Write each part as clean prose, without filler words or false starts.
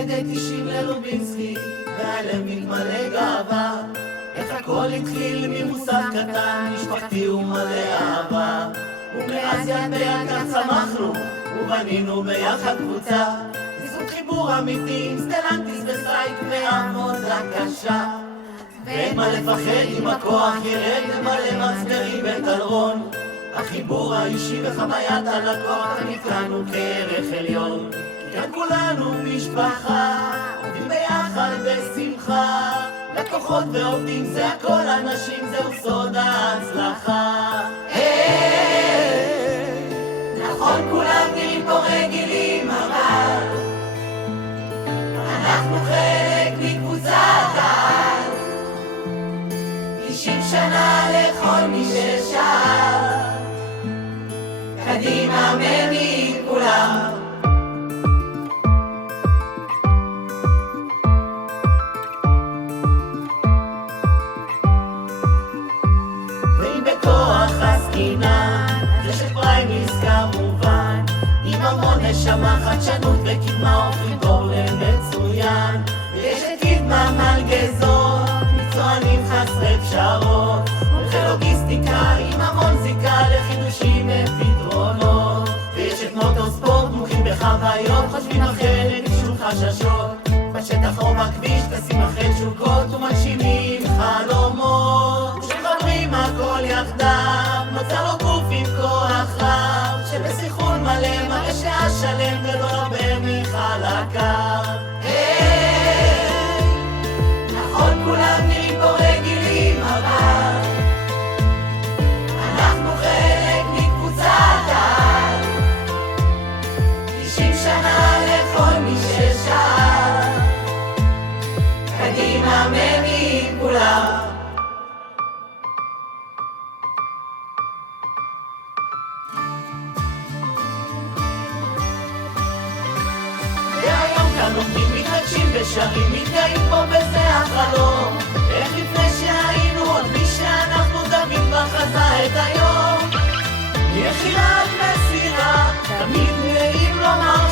הולדת 90 ללובינסקי, והלב מתמלא גאווה. איך הכל התחיל ממוסף קטן, משפחתי ומלא אהבה. ומאז יד ביד כאן צמחנו, ובנינו ביחד קבוצה. בזכות חיבור אמיתי עם סטלנטיס וסייק ועבודה קשה. ואין מה לפחד אם הכוח ירד למלא מצגרים בטלרון. החיבור האישי וחוויית הלקוח תמיד כאן הוא כערך עליון. כי כאן כולנו משפחה, עובדים ביחד בשמחה. לקוחות ועובדים זה הכל אנשים, זהו סוד ההצלחה. נכון כולם נראים פה רגילים, אבל אנחנו חלק מקבוצת על. 90 שנה לכל מי ששאל, קדימה מניעים כולם. ואם בכוח עסקינן, זה שפריימיס כמובן, עם המון נשמה, חדשנות וקדמה הופכים דור למצוין. ויש את קדמה מלגזות, מקצוענים חסרי פשרות, מומחי לוגיסטיקה עם המון זיקה לחידושים ופתרונות. ויש את מוטוספורט, מומחים בחוויות, חושבים אחרת משום חששות. בשטח או בכביש טסים אחרי תשוקות ומגשימים חלומות. כשמחברים הכל יחדיו, נוצר לו גוף עם כוח רב, שבסנכרון מלא מראה שהשלם גדול הרבה מחלקיו. נכון כולם נראים פה רגילים, אבל אנחנו חלק מקבוצת על. 90 שנה לכל מי ששאל, קדימה מניעים כולם. והיום כאן עומדים, מתרגשים ושרים, מתגאים פה בזה החלום. איך לפני שהיינו עוד מי שאנחנו דוד כבר חזה את היום. יחידת מסירה, תמיד נעים לומר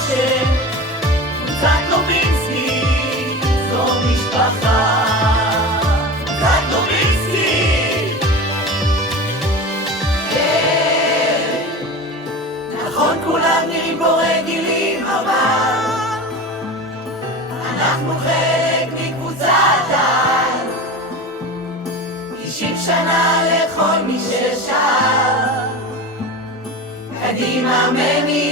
קבוצת לובינסקי זו משפחה. קבוצת לובינסקי, נכון כולם נראים פה רגילים, אבל אנחנו חלק מקבוצת על. 90 שנה לכל מי ששאל, קדימה מניעים